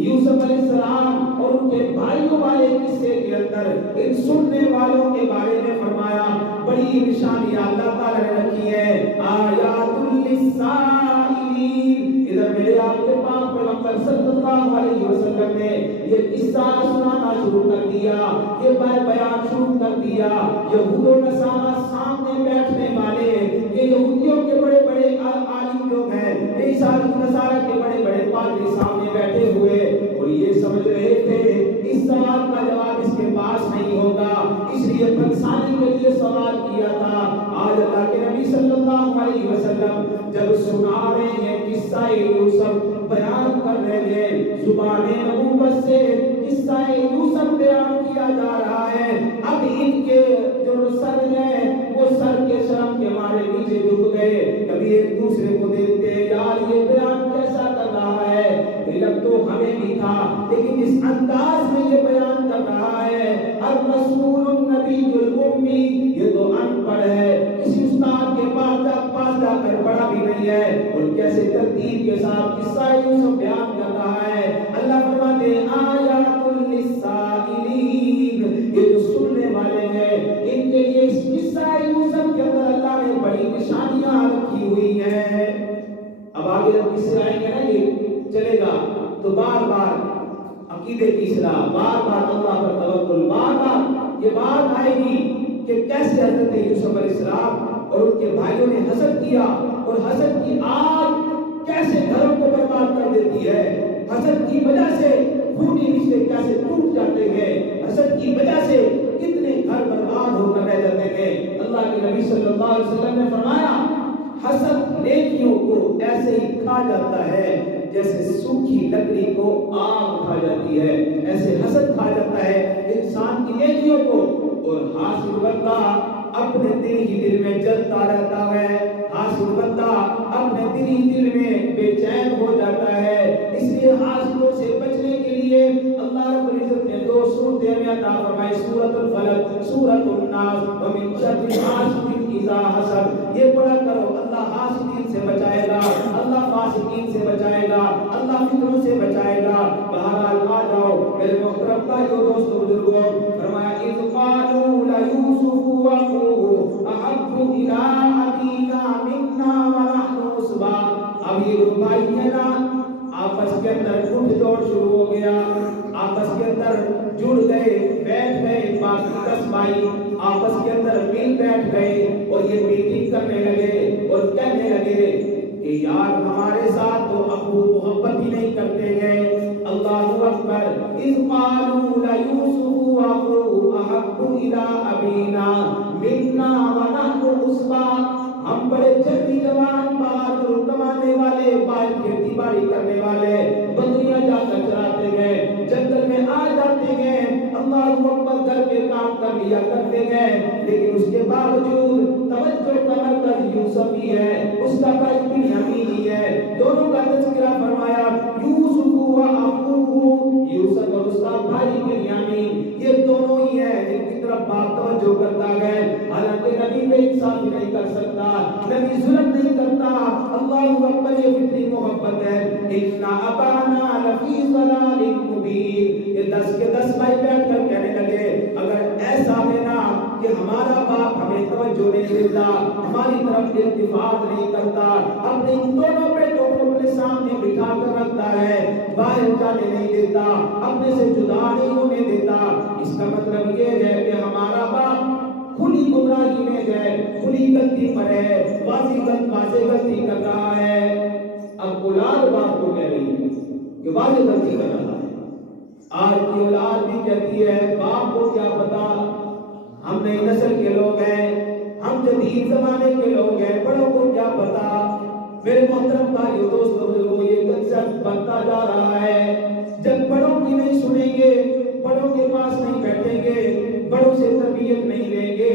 یوسف علیہ السلام اور ان کے بھائیوں والے قصے کے اندر ان سننے والوں کے بارے میں فرمایا بڑی نشانیاں اللہ تعالی نے رکھی ہے، آیات للسائلین۔ ادھر میرے آپ کے پاک پیغمبر صلی اللہ علیہ وسلم نے یہ قصہ سنانا شروع کر دیا، یہ بیان شروع کر دیا۔ یہود و نصارہ سامنے بیٹھنے والے، یہ یہودیوں کے بڑے بڑے عالم لوگ ہیں، عیسائی نصارہ کے بڑے بڑے پادری سامنے بیٹھے ہوئے، اور یہ سمجھ رہے تھے اس سوال کا جواب اس کے پاس نہیں ہوگا، اس لیے پھنسانے کے لیے سوال کیا تھا۔ آج اللہ کے نبی صلی اللہ علیہ وسلم جب سنا رہے ہیں قصہ یوسف بیان کر رہے ہیں، زبان نبوت سے قصہ یوسف بیان کیا جا رہا ہے، اب ان کے جو سر ہیں وہ سر کے شرم کے مارے نیچے جھک گئے، کبھی ایک دوسرے کو دیکھتے یار یہ بیان کیسا کر رہا ہے، علم تو ہمیں بھی تھا لیکن اس انداز میں یہ بیان کر رہا ہے، الرسول النبی الامی، یہ تو ان پڑھ ہے، کسی استاد کے پاس جا کر پڑھا بھی نہیں ہے، اور کیسے ترتیب کے ساتھ قصہ یوسف بیان کر رہا ہے۔ اللہ فرماتے ہیں آیات للسائلین، یہ جو سننے والے ہیں ان کے لیے اس قصہ یوسف کے اندر اللہ نے بڑی نشانیاں رکھی ہوئی ہیں۔ اب آگے جب قصے آئیں گے نا یہ چلے گا تو بار بار عقیدے کی اصلاح، بار بار اللہ پر توکل، بار بار یہ بات آئے گی کہ کیسے حضرت یوسف علیہ السلام اور ان کے بھائیوں نے حسد کیا، اور حسد کی آگ کیسے گھروں کو برباد کر دیتی ہے، حسد کی وجہ سے خونی رشتے کیسے ٹوٹ جاتے ہیں، حسد کی وجہ سے کتنے گھر برباد ہو کر رہ جاتے ہیں۔ اللہ کے نبی صلی اللہ علیہ وسلم نے فرمایا حسد نیکیوں کو ایسے ہی کھا جاتا ہے جیسے سوکھی لکڑی کو آگ کھا جاتی ہے، ایسے حسد کھا جاتا ہے انسان کی نیکیوں کو، اور حاسد بندہ اپنے دل میں جلتا رہتا ہے، حاسد بندہ اپنے دل میں بے چین ہو جاتا ہے۔ اس لیے حاسدوں سے بچنے کے لیے اللہ رب العزت نے دو سورتیں ہمیں عطا فرمائی، سورۃ الفلق، سورۃ الناس، ومن شر حاسد اذا حسد، یہ پڑھا کرو، اللہ حاسدین سے بچائے گا، اللہ فاسقین سے بچائے گا، اللہ فتنوں سے بچائے گا۔ بہرحال آ جاؤ میرے محترم بھائیو دوستو بزرگوں، فرمایا اذ قالوا لیوسف واخوہ احب الی ابینا منا ونحن عصبہ، اب یہ جو بھائی ہیں نا آپس کے اندر گٹھ جوڑ شروع ہو گیا، آپس کے اندر جڑ گئے، بیٹھ گئے، باقی 10 بھائی آپس کے اندر مل بیٹھ گئے، اور یہ میٹنگ کرنے لگے اور کہنے لگے کہ یار ہمارے ساتھ تو ابو محبت ہی نہیں کرتے ہیں۔ اللہ اکبر، اذ قالوا لیوسف واخوہ احب الی ابینا منا ونحن عصبہ، ہم بڑے جلدی جوان بہادر کمانے والے، باہر کھیتی باڑی کرنے والے، بکریاں جا کر چراتے گئے، جنگل میں آ جاتے گئے، اللہ اکبر گھر کے کام کر لیا کرتے گئے، لیکن اس کے باوجود توجہ کا مرکز یوسف ہی ہے، اس کا بھائی بنیامین ہی ہے۔ دونوں کا تذکرہ فرمایا، یوسف و اخوہ، یوسف اور اس کا بھائی بنیامین، یہ دونوں ہی ہیں جن کی طرف باپ توجہ کرتا ہے۔ حالانکہ نبی بے انصافی نہیں کر سکتا، نبی ظلم نہیں کرتا، اللہ اکبر، یہ فطری محبت ہے۔ ان ابانا لفی ضلال مبین، یہ 10 کے 10 بھائی بیٹھ کر کہنے لگے اگر ایسا ہے نا کہ ہمارا باپ ہمیں توجہ نہیں دیتا، ہماری طرف التفات نہیں کرتا، اپنے ان دونوں بیٹوں کو اپنے سامنے بٹھا کر رکھتا ہے، باہر جانے نہیں دیتا، اپنے سے جدا نہیں ہونے دیتا، اس کا مطلب یہ ہے کہ ہمارا باپ کھلی گمراہی میں ہے، کھلی غلطی پر ہے، واضح غلطی کر رہا ہے۔ اب اولاد باپ کو کہہ رہی ہے کہ واضح غلطی کر رہا ہے، آج کی اولاد بھی کہتی ہے باپ کو کیا پتا، ہم نئی نسل کے لوگ ہیں، ہم جدید زمانے کے لوگ ہیں، بڑوں کو کیا پتا۔ میرے محترم بھائیو دوستو بزرگوں، یہ کنسپٹ بنتا جا رہا ہے، جب بڑوں کی نہیں سنیں گے، بڑوں کے پاس نہیں بیٹھیں گے، بڑوں سے تربیت نہیں لیں گے،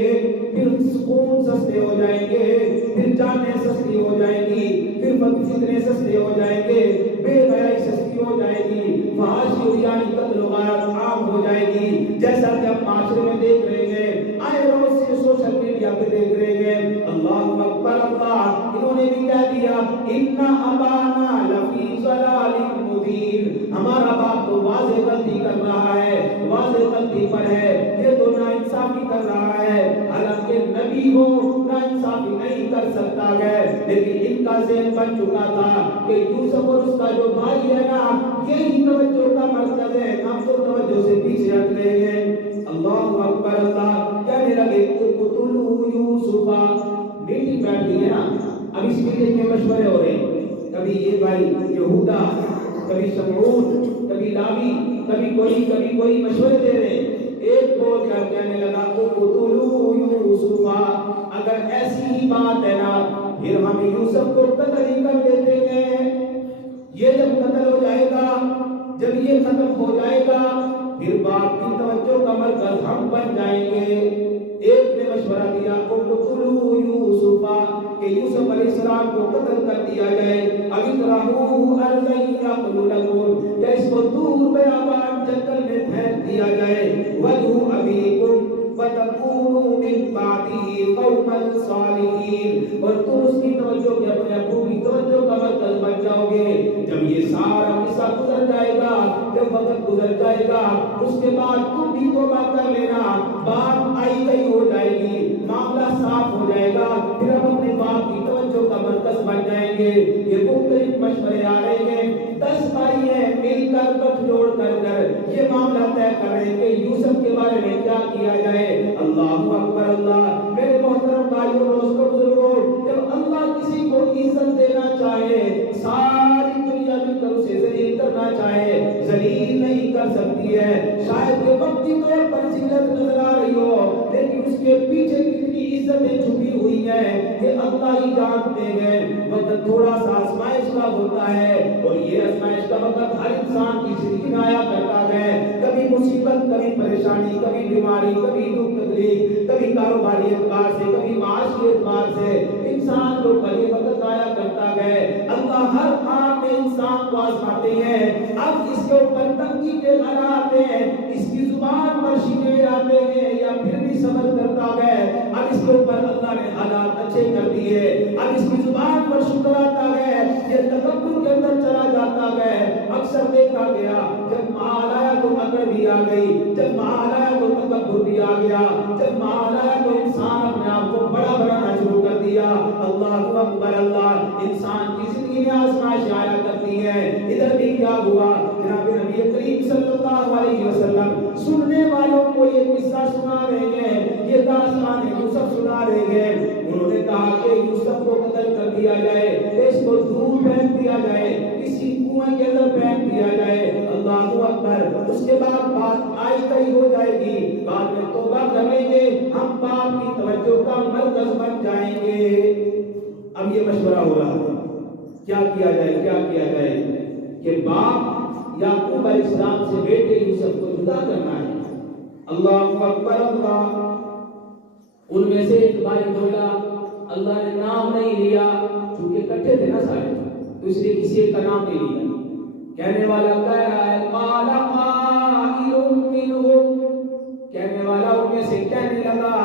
پھر سکون سستے ہو جائیں گے، پھر جانیں سستی ہو جائیں گی، پھر فتنے سستے ہو جائیں گے، بے حیائی سستی ہو جائے گی، فحاشی اور یعنی قتل و غارت عام ہو جائے گی، جیسا کہ ہم معاشرے میں دیکھ رہے ہیں، آئے روز سے سوشل میڈیا پہ دیکھ رہے ہیں۔ اللہ اکبر، اللہ، انہوں نے بھی کہہ دیا ان ابانا لفی ضلال مبین، ہمارا باپ تو واضح غلطی کر رہا ہے، واضح غلطی غلطی پر ہے، یہ تو ناانصافی کر رہا ہے، حالانکہ نبی ہو ناانصافی نہیں کر سکتا ہے، لیکن ان کا ذہن بن چکا تھا کہ یوسف اور اس کا جو بھائی ہے نا یہی توجہ کا مرکز ہے، ہم تو توجہ سے پیچھے ہٹ رہے ہیں۔ اللہ اکبر، اللہ کہنے لگے اقتلوا یوسف، میٹنگ بیٹھ گئی ہے نا، اب اس میٹنگ میں مشورے ہو رہے ہیں، کبھی یہ بھائی یہودا، کبھی شمعون، کبھی لاوی، کبھی کوئی مشورے دے رہے ہیں۔ ایک بول کر کہنے لگا اقتلوا یوسف، اگر ایسی ہی بات ہے نا پھر ہم یوسف کو قتل ہی کر دیتے ہیں، یہ جب قتل ہو جائے گا، جب یہ ختم ہو جائے گا پھر باپ کی توجہ کا مرکز ہم بن جائیں گے۔ ایک نے مشورہ دیا اقتلوا یوسف، کہ یوسف علیہ السلام کو قتل کر دیا جائے، اب اطرحوہ ارضا یخل لکم، یا اس کو دور بیابان جنگل میں پھینک دیا جائے، وَادْعُوا أَبِيكُمْ وَتَكُونُوا مِن بَعْدِهِ قَوْمًا صَالِحِينَ، اور تم اس کی توجہ کے اپنے ابو کی توجہ کا مرکز بن جاؤ گے۔ جب یہ سارا قصہ گزر جائے گا، جب وقت گزر جائے گا، اس کے بعد تم بھی توبہ کر لینا، بات آئی گئی ہو جائے گی، معاملہ صاف ہو جائے گا، پھر ہم اپنے باپ کی توجہ کا مرکز بن جائیں گے۔ یہ مختلف مشورے آ رہے ہیں، 10 بھائی ہیں مل کر گٹھ جوڑ کر یہ معاملہ طے کر رہے ہیں کہ یوسف کے بارے میں کیا کیا جائے۔ اللہ اکبر، اللہ میرے محترم بھائیوں دوستوں بزرگوں، جب اللہ کسی کو عزت دینا چاہے، ساری دنیا بھی کر اسے ذلیل کرنا چاہے، ذلیل نہیں کر سکتی ہے۔ شاید کہ وقتی طور پر ذلت نظر آ رہی ہو، لیکن اس کے پیچھے کتنی عزتیں چھپی ہوئی ہیں کہ اللہ ہی جانتے ہیں۔ وقت تھوڑا سا آزمائش کا ہوتا ہے، اور یہ آزمائش کا وقت ہر انسان کی زندگی میں آیا کرتا ہے، کبھی مصیبت، کبھی پریشانی، کبھی بیماری، کبھی دکھ تکلیف، کبھی کاروباری اعتبار سے، کبھی معاشی اعتبار سے انسان کو یہ وقت آیا کرتا ہے۔ اللہ ہر آن میں انسان کو آزماتے ہیں، اب اس کے اوپر تنگی کے حالات ہیں، اس کی زبان پر شکوے آتے ہیں یا پھر بھی صبر کرتا ہے، اب اس کے اوپر اللہ نے حالات اچھے کر دیے، اب اس کی زبان پر شکر آتا ہے، یہ تکبر کے اندر چلا جاتا ہے۔ اکثر دیکھا گیا جب مال آیا تو اکڑ بھی آ گئی، جب مال آیا تو تکبر بھی آ گیا، جب مال آیا تو انسان اپنے آپ کو بڑا بنانا شروع کر دیا۔ اللہ اکبر، اللہ انسان کی زندگی میں آزمائش آیا کرتی ہے۔ ادھر بھی کیا ہوا، جناب نبی کریم صلی اللہ علیہ وسلم سننے والوں کو یہ قصہ سنا رہے ہیں، یہ داستان یوسف سنا رہے ہیں۔ انہوں نے کہا کہ یوسف کو قتل کر دیا جائے، اس کو دور پھینک دیا جائے، کسی کنویں کے اندر پھینک دیا جائے۔ اللہ اکبر، اس کے بعد بات آئی گئی ہو جائے گی، بعد میں توبہ کریں گے، ہم باپ کی توجہ کا مرکز بن جائیں گے۔ اب یہ مشورہ ہو رہا ہے کیا کیا جائے، کیا کیا جائے کہ باپ یعقوب علیہ السلام سے بیٹے یوسف کو جدا کرنا ہے۔ اللہ اکبر، اللہ ان میں سے ایک بھائی بولا، اللہ نے نام نہیں لیا چونکہ کٹھے تھے نا سارے، تو اس لیے کسی ایک کا نام نہیں لیا۔ کہنے والا کہہ رہا ہے قال قائل منهم، کہنے والا ان میں سے کہنے لگا،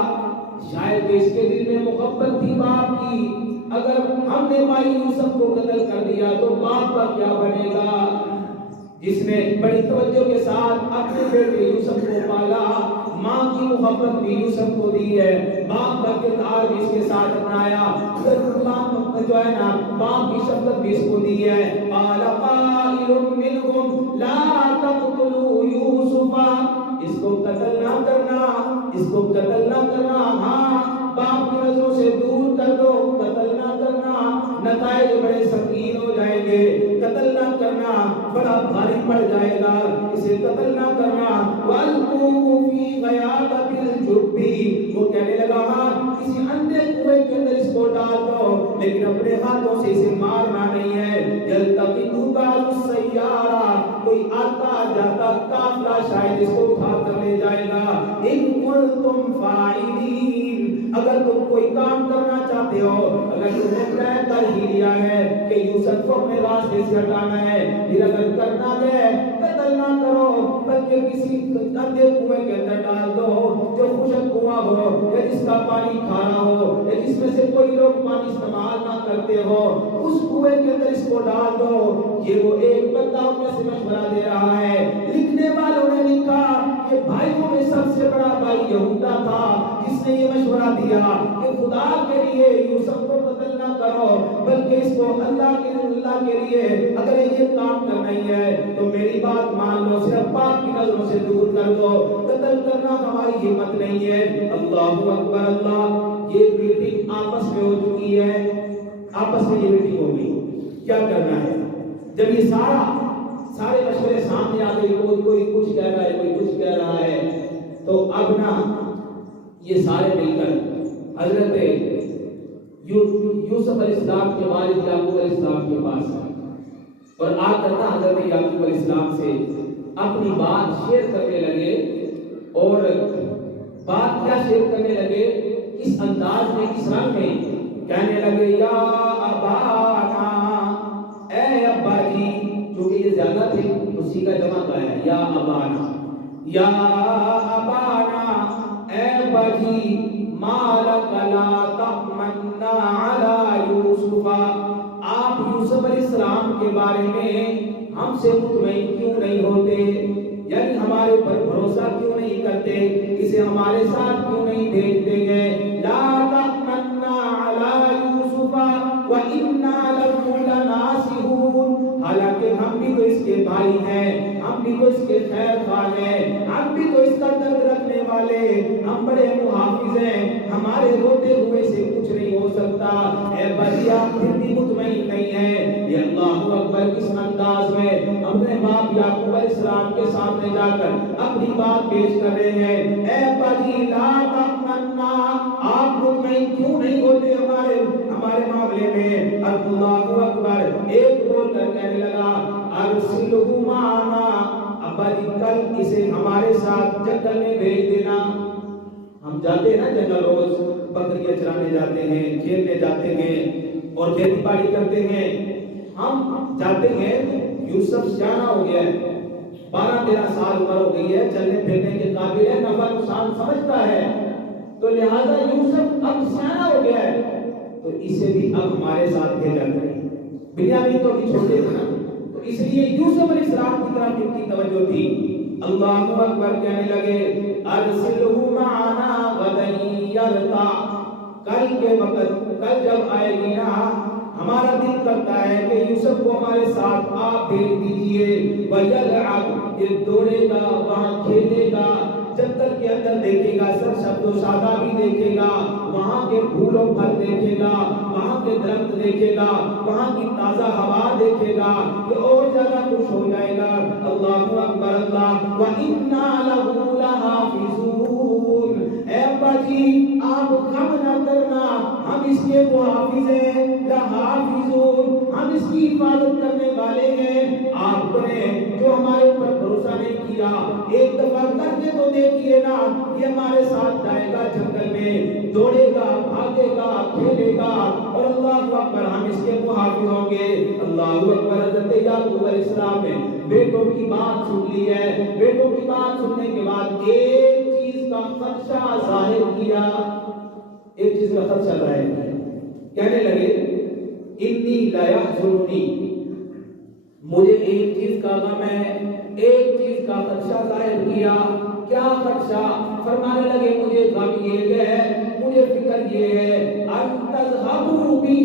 شاید اس کے دل میں محبت تھی باپ کی، اگر ہم نے بھائی یوسف کو قتل کر دیا تو باپ کا کیا بنے گا، جس نے بڑی توجہ کے ساتھ اپنے بیٹے یوسف کو پالا، ماں کی محبت بھی یوسف کو دی ہے، باپ کا کردار بھی اس کے ساتھ اپنایا، باپ جو ہے نا باپ کی شفقت بھی اس کو دی ہے۔ قال قائل منهم لا تقتلوا یوسف، اس کو قتل نہ کرنا، اس کو قتل نہ کرنا، ہاں باپ کی نظروں سے دور کر دو، قتل نہ کرنا، نتائج بڑے سنگین ہو جائیں گے، قتل نہ کرنا بڑا بھاری پڑ جائے گا، اسے قتل نہ کرنا۔ وَالْقُوهُ فِي غَيَابَتِ الْجُبِّ، وہ کہنے لگا ہاں کسی اندھے کنویں کے اندر اس کو ڈال دو، لیکن اپنے ہاتھوں سے اسے مارنا نہیں ہے۔ يَلْتَقِطُهُ بَعْضُ السَّيَّارَةِ، کوئی آتا جاتا قافلہ شاید اس کو اٹھا کر لے جائے گا۔ إِن كُنتُمْ فَاعِلِينَ، اگر تم کوئی کام کرنا چاہتے ہو، اگر تم نے طے کر ہی لیا ہے کہ یوسف کو اپنے راستے سے ہٹانا ہے، پھر اگر کرنا ہے قتل نہ کرو بلکہ کسی اندھے کنویں کے اندر ڈال دو جو خشک کنواں ہو یا جس کا پانی کھارا ہو یا جس میں سے کوئی لوگ پانی استعمال نہ کرتے ہو، اس کنویں کے اندر اس کو ڈال دو۔ یہ وہ ایک بندہ ان میں سے مشورہ دے رہا ہے۔ لکھنے والوں نے لکھا کہ بھائیوں میں سب سے بڑا بھائی یہودا تھا جس نے یہ مشورہ دیا کہ خدا کے لیے یوسف کو قتل نہ کرو بلکہ اس کو اللہ کے لیے اگر یہ کام کرنا ہی ہے تو میری بات مان لو، صرف پاک کی نظروں سے دور کر دو، قتل کرنا ہماری ہمت نہیں ہے۔ اللہ اکبر اللہ، یہ میٹنگ آپس میں ہو چکی ہے، آپس میں یہ میٹنگ ہو گئی، کیا کرنا ہے؟ جب یہ سارے مشورے سامنے آ گئے، کوئی کچھ کہہ رہا ہے، کوئی کچھ کہہ رہا ہے، تو اب نا یہ سارے مل کر حضرت یوسف علیہ السلام کے والد یعقوب علیہ السلام کے پاس آئے اور آ کر نا حضرت یعقوب علیہ السلام سے اپنی بات شیئر کرنے لگے۔ اور بات کیا شیئر کرنے لگے؟ کس انداز میں، کس رنگ میں؟ کہنے لگے یا ابانا، اے ابا جی، چونکہ یہ زیادہ تھے اسی کا جمع کیا ہے، یا ابانا، یا ابانا، اے ابا جی، مالک لا تأمنا علی یوسف، آپ یوسف علیہ السلام کے بارے میں ہم سے مطمئن کیوں نہیں ہوتے؟ یعنی ہمارے پر بھروسہ کیوں نہیں کرتے؟ اسے ہمارے ساتھ کیوں نہیں بھیجتے ہیں؟ لا تأمنا علی یوسف وَإِنَّا لَهُ لَنَاصِحُونَ، حالانکہ ہم بھی تو اس کے بھائی ہیں، ہم بھی تو اس کے خیر خواہ ہیں، ہم بھی تو اس کا درد رکھنے والے، ہم بڑے محافظ ہیں، ہمارے روتے ہوئے سے کچھ نہیں ہو سکتا۔ اے بھائی، آپ پھر بھی مطمئن نہیں ہیں؟ یہ اللہ اکبر کس انداز میں اپنے باپ یعقوب علیہ السلام کے سامنے جا کر اپنی بات پیش کر رہے ہیں۔ اے بھائی، لا تأمنا، آپ مطمئن کیوں نہیں ہوتے ہمارے معاملے میں؟ اللہ اکبر، ایک بول کر کہنے لگا ارسلہ معنا، ابا جی کل اسے ہمارے ساتھ جنگل میں بھیج دینا۔ ہم جاتے ہیں نا جنگل، روز بکریاں چرانے جاتے ہیں، کھیلنے جاتے ہیں اور کھیتی باڑی کرتے ہیں۔ ہم جاتے ہیں، یوسف سیانہ ہو گیا ہے، 12-13 سال عمر ہو گئی ہے، چلنے پھرنے کے قابل ہے، نفع نقصان سمجھتا ہے، تو لہذا یوسف اب سیانہ ہو گیا ہے، تو اسے بھی اب ہمارے ساتھ بھیجا کریں۔ بنیامین تو بھی چھوٹے تھے نا، تو اس لیے یوسف علیہ السلام کی طرف ان کی توجہ تھی۔ اللہ اکبر کہنے لگے ارسلہ معنا غدا یرتع، کل کے وقت، کل جب آئے گی نا، ہمارا دل کرتا ہے کہ یوسف کو ہمارے ساتھ آپ بھیج دیجئے۔ وَيَلْعَبْ، یہ دوڑے گا، وہاں کھیلے گا، جنگل کے اندر دیکھے گا، سرسبز و شادابی دیکھے گا، وہاں کے پھول و پھل دیکھے گا، وہاں کے درخت دیکھے گا، وہاں کی تازہ ہوا دیکھے گا، یہ اور زیادہ خوش ہو جائے گا۔ اللہ اکبر اللہ، وَإِنَّا لَهُ لَحَافِظُونَ، اے ابا جی آپ غم نہ کرنا، ہم اس کے محافظ ہیں، لَحَافِظُونَ، ہم اس کی حفاظت کرنے والے ہیں۔ آپ نے جو ہمارے اوپر بھروسہ نہیں کیا، ایک دفعہ کر کے تو دیکھیے نا، یہ ہمارے ساتھ جائے گا جنگل میں، دوڑے گا، بھاگے گا، کھیلے گا، اور اللہ اکبر ہم اس کے محافظ ہوں گے۔ اللہ اکبر، حضرت یعقوب علیہ السلام نے بیٹوں کی بات سن لی ہے، بیٹوں کی بات سننے کے بعد ایک چیز کا خدشہ ظاہر کیا، ایک چیز کا خدشہ ظاہر کیا، کہنے لگے انی لا یحزننی، مجھے ایک چیز کا غم ہے، ایک چیز کا خدشہ ظاہر کیا۔ کیا خدشہ؟ فرمانے لگے مجھے غم یہ ہے، مجھے فکر یہ ہے ان تذهبوا به،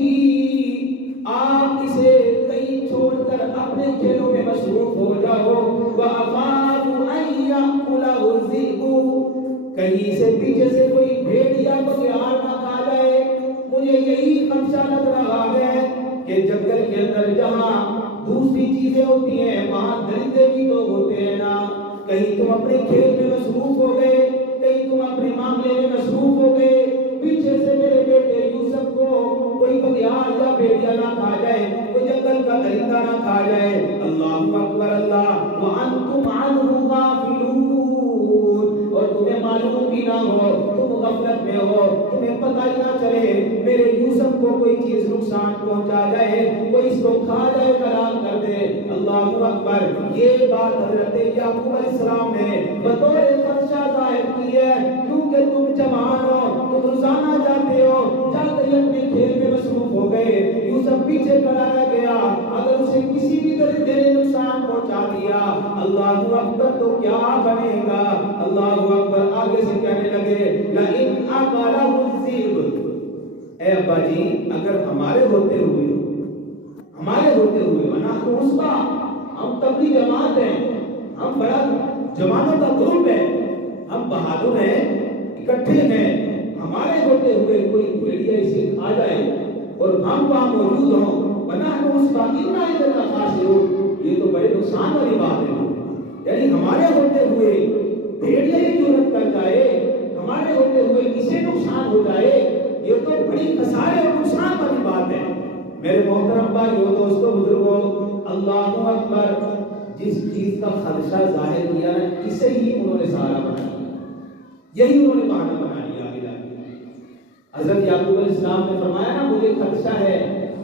آپ اسے کہیں چھوڑ کر اپنے کھیلوں میں مصروف ہو جاؤ، واخاف ان یاکلہ الذئب، کہیں سے پیچھے سے کوئی بھیڑیا بگیار نہ کھا جائے، مجھے یہی خدشہ لگ رہا ہے کہ جنگل کے اندر جہاں دوسری چیزیں ہوتی ہیں وہاں درندے بھی تو ہوتے ہیں نا، کہیں تم اپنے کھیل میں مصروف ہو گئے، کہیں تم اپنے معاملے میں مصروف ہو گئے، پیچھے سے میرے بیٹے یوسف کو کوئی بگیار یا بھیڑیا نہ کھا جائے، کوئی جنگل کا درندہ نہ کھا جائے۔ اللہ اکبر اللہ، وانتم عنہ غافلون، اور تمہیں معلوم بھی نہ ہو، تم غفلت میں ہو، تمہیں پتہ ہی نہ چلے میرے یوسف کو کوئی چیز نقصان پہنچا جائے، کوئی اس کو کھا جائے، ہلاک کر دے۔ اللہ اکبر، یہ بات حضرت یعقوب علیہ السلام نے بطور خدشہ ظاہر کی ہے، کیونکہ تم جوان ہو، تم روزانہ جاتے ہو، جاتے ہی اپنے کھیل میں مصروف ہو گئے، یوسف پیچھے کرایا گیا، اگر اسے کسی بھی درندے نے نقصان پہنچا بتا دیا اللہ اکبر تو کیا بنے گا. اللہ اکبر آگے سے کہنے لگے لئن اکلہ الذئب. اے ابا جی اگر ہمارے ہوتے ہوئے ونحن عصبہ, ہم تبلیغ جماعت ہیں, ہم بڑا جوانوں کا گروپ ہے, ہم بہادر ہیں, اکٹھے ہیں, ہمارے ہوتے ہوئے کوئی بھیڑیا اسے کھا جائے اور ہم وہاں موجود ہوں, ونحن عصبہ انا اذا لخاسرون, یہ تو بڑے نقصان والی بات ہے. یعنی ہمارے ہوتے ہوئے بھیڑیا ہی جرأت کر جائے, ہمارے ہوتے ہوئے اسے نقصان ہو جائے, یہ تو بڑی خسارے اور نقصان والی بات ہے. میرے محترم بھائیو دوستو بزرگوں, اللہ اکبر, جس چیز کا خدشہ ظاہر کیا نا اسے ہی انہوں نے سہارا بنا لیا, یہی انہوں نے بہانہ بنا لیا. حضرت یعقوب علیہ السلام نے فرمایا نا مجھے خدشہ ہے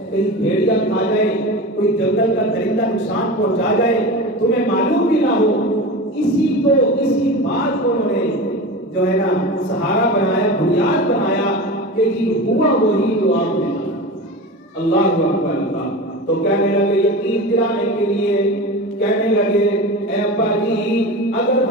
کہیں بھیڑیا کھا جائے, کوئی جنگل کا درندہ نقصان پہنچا جائے, تمہیں معلوم بھی نہ ہو. اسی بات کو انہوں نے جو ہے نا سہارا بنایا, بنیاد بنایا کہ یہ ہوا وہی جو آپ نے کہا. اللہ اکبر. تو کہنے لگے یقین دلانے کے لیے, کہنے لگے اے ابا جی اگر